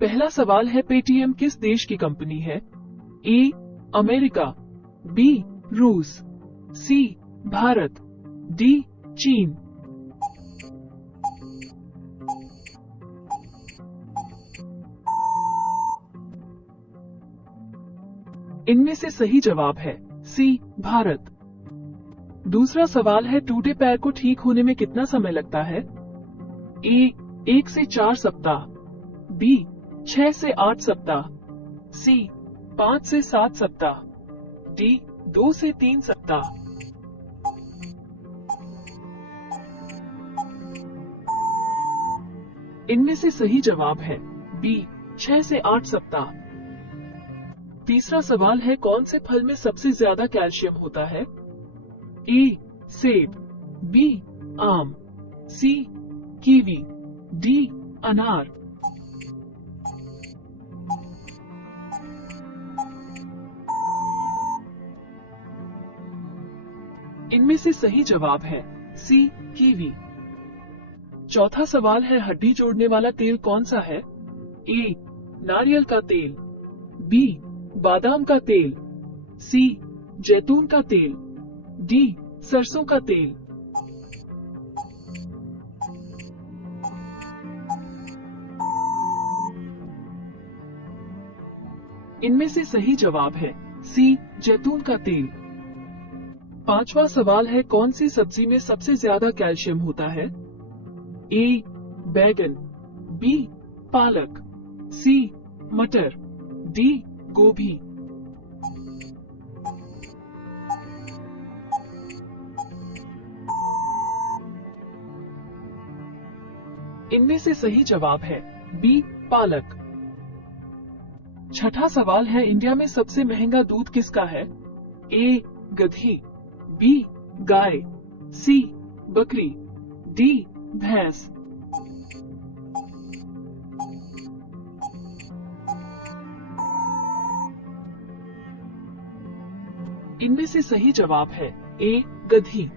पहला सवाल है, पेटीएम किस देश की कंपनी है? ए अमेरिका, बी रूस, सी भारत, डी चीन। इनमें से सही जवाब है सी भारत। दूसरा सवाल है, टूटे पैर को ठीक होने में कितना समय लगता है? ए 1 से 4 सप्ताह, बी 6 से 8 सप्ताह, सी 5 से 7 सप्ताह, डी 2 से 3 सप्ताह। इनमें से सही जवाब है बी 6 से 8 सप्ताह। तीसरा सवाल है, कौन से फल में सबसे ज्यादा कैल्शियम होता है? ए सेब, बी आम, सी कीवी, डी अनार। इनमें से सही जवाब है सी कीवी। चौथा सवाल है, हड्डी जोड़ने वाला तेल कौन सा है? ए नारियल का तेल, बी बादाम का तेल, सी जैतून का तेल, डी सरसों का तेल। इनमें से सही जवाब है सी जैतून का तेल। पांचवा सवाल है, कौन सी सब्जी में सबसे ज्यादा कैल्शियम होता है? ए बैगन, बी पालक, सी मटर, डी गोभी। इनमें से सही जवाब है बी पालक। छठा सवाल है, इंडिया में सबसे महंगा दूध किसका है? ए गधी, बी गाय, सी बकरी, डी भैंस। इनमें से सही जवाब है ए गधी।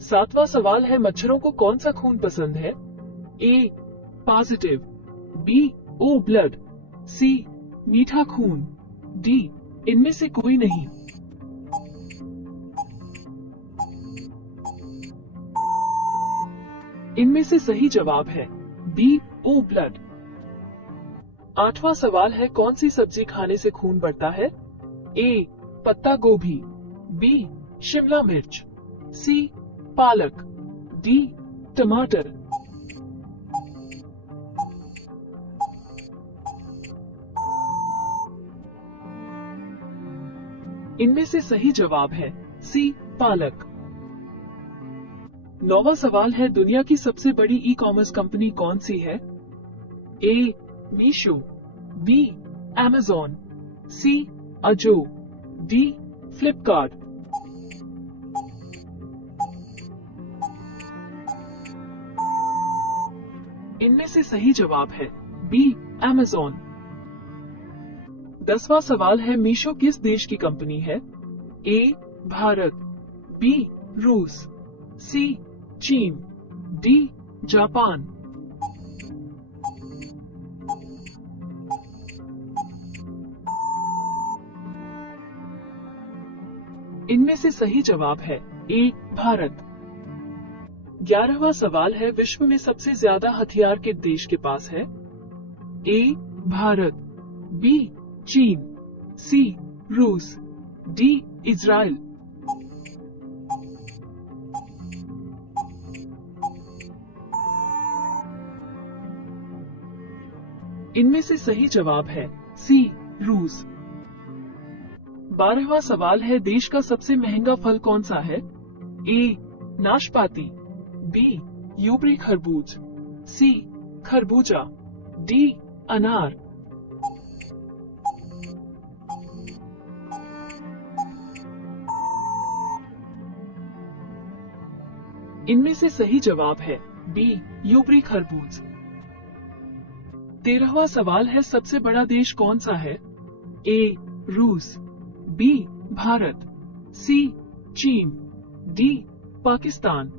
सातवां सवाल है, मच्छरों को कौन सा खून पसंद है? ए पॉजिटिव, बी ओ ब्लड, सी मीठा खून, डी इनमें से कोई नहीं। इनमें से सही जवाब है बी ओ ब्लड। आठवां सवाल है, कौन सी सब्जी खाने से खून बढ़ता है? ए पत्ता गोभी, बी शिमला मिर्च, सी पालक, डी टमाटर। इनमें से सही जवाब है सी पालक। नौवां सवाल है, दुनिया की सबसे बड़ी ई कॉमर्स कंपनी कौन सी है? ए मीशो, बी अमेज़न, सी अजो, डी फ्लिपकार्ट। इनमें से सही जवाब है बी अमेज़न। 10वां सवाल है, मीशो किस देश की कंपनी है? ए भारत, बी रूस, सी चीन, डी जापान। इनमें से सही जवाब है ए भारत। 11वां सवाल है, विश्व में सबसे ज्यादा हथियार किस देश के पास है? ए भारत, बी चीन, सी रूस, डी इजराइल। इनमें से सही जवाब है सी रूस। 12वां सवाल है, देश का सबसे महंगा फल कौन सा है? ए नाशपाती, बी यूपरी खरबूज, सी खरबूजा, डी अनार। इनमें से सही जवाब है बी यूपरी खरबूज। 13वां सवाल है, सबसे बड़ा देश कौन सा है? ए रूस, बी भारत, सी चीन, डी पाकिस्तान।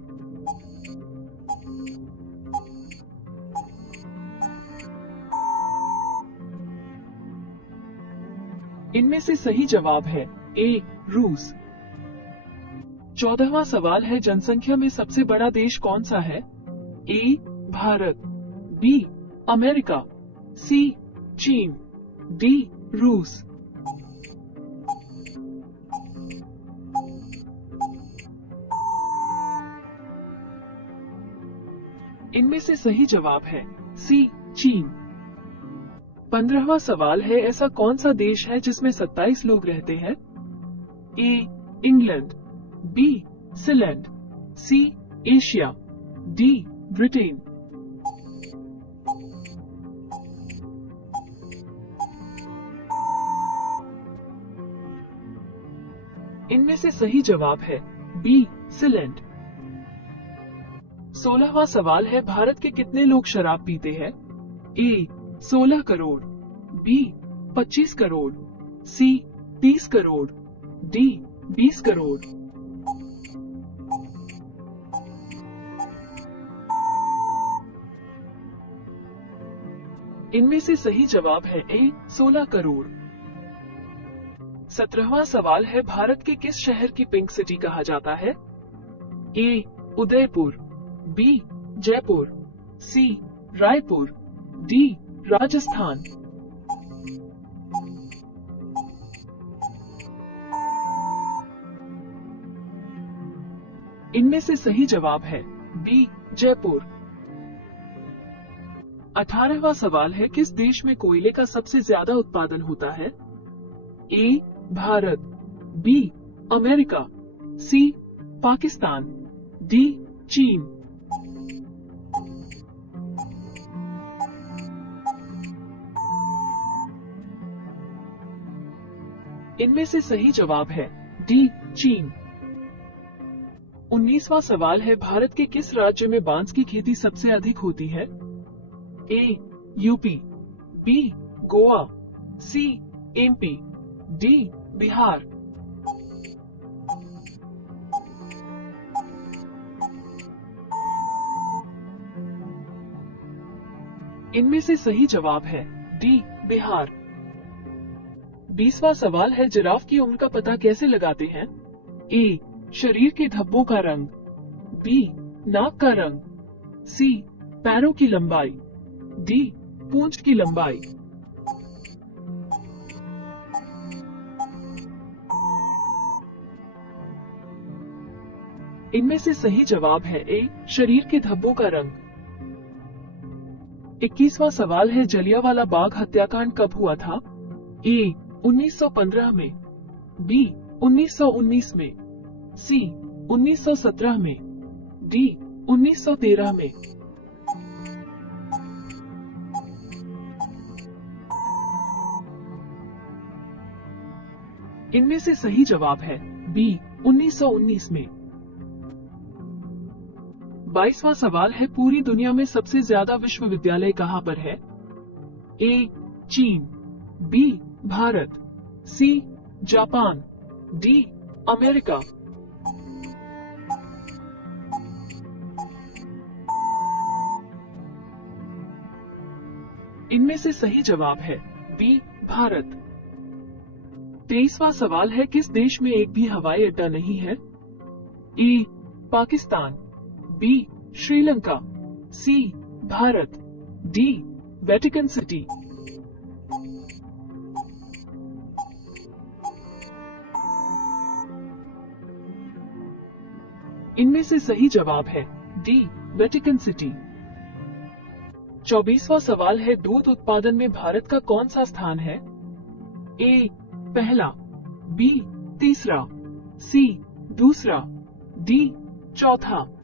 इनमें से सही जवाब है ए रूस। 14वां सवाल है, जनसंख्या में सबसे बड़ा देश कौन सा है? ए भारत, बी अमेरिका, सी चीन, डी रूस। इनमें से सही जवाब है सी चीन। 15वां सवाल है, ऐसा कौन सा देश है जिसमें 27 लोग रहते हैं? A England, B Sealand, C Asia, D Britain. इनमें से सही जवाब है बी सीलैंड। 16वां सवाल है, भारत के कितने लोग शराब पीते हैं? ए 16 करोड़, बी 25 करोड़, सी 30 करोड़, डी 20 करोड़। इनमें से सही जवाब है ए 16 करोड़। 17वां सवाल है, भारत के किस शहर की पिंक सिटी कहा जाता है? ए उदयपुर, बी जयपुर, सी रायपुर, डी राजस्थान। इनमें से सही जवाब है बी जयपुर। 18वां सवाल है, किस देश में कोयले का सबसे ज्यादा उत्पादन होता है? ए भारत, बी अमेरिका, सी पाकिस्तान, डी चीन। इनमें से सही जवाब है डी चीन। 19वां सवाल है, भारत के किस राज्य में बांस की खेती सबसे अधिक होती है? ए यूपी, बी गोवा, सी एमपी, डी बिहार। इनमें से सही जवाब है डी बिहार। 20वां सवाल है, जिराफ की उम्र का पता कैसे लगाते हैं? ए शरीर के धब्बों का रंग, बी नाक का रंग, सी पैरों की लंबाई, डी पूंछ की लंबाई। इनमें से सही जवाब है ए शरीर के धब्बों का रंग। 21वां सवाल है, जलियांवाला बाग हत्याकांड कब हुआ था? ए 1915 में, बी 1919 में, सी 1917 में, डी 1913 में। इनमें से सही जवाब है बी 1919 में। 22वां सवाल है, पूरी दुनिया में सबसे ज्यादा विश्वविद्यालय कहां पर है? ए चीन, B Bharat, C Japan, D America. इनमें से सही जवाब है बी भारत। 23वां सवाल है, किस देश में एक भी हवाई अड्डा नहीं है? ए पाकिस्तान, बी श्रीलंका, सी भारत, डी वेटिकन सिटी। इनमें से सही जवाब है डी वेटिकन सिटी। 24वां सवाल है, दूध उत्पादन में भारत का कौन सा स्थान है? ए पहला, बी तीसरा, सी दूसरा, डी चौथा।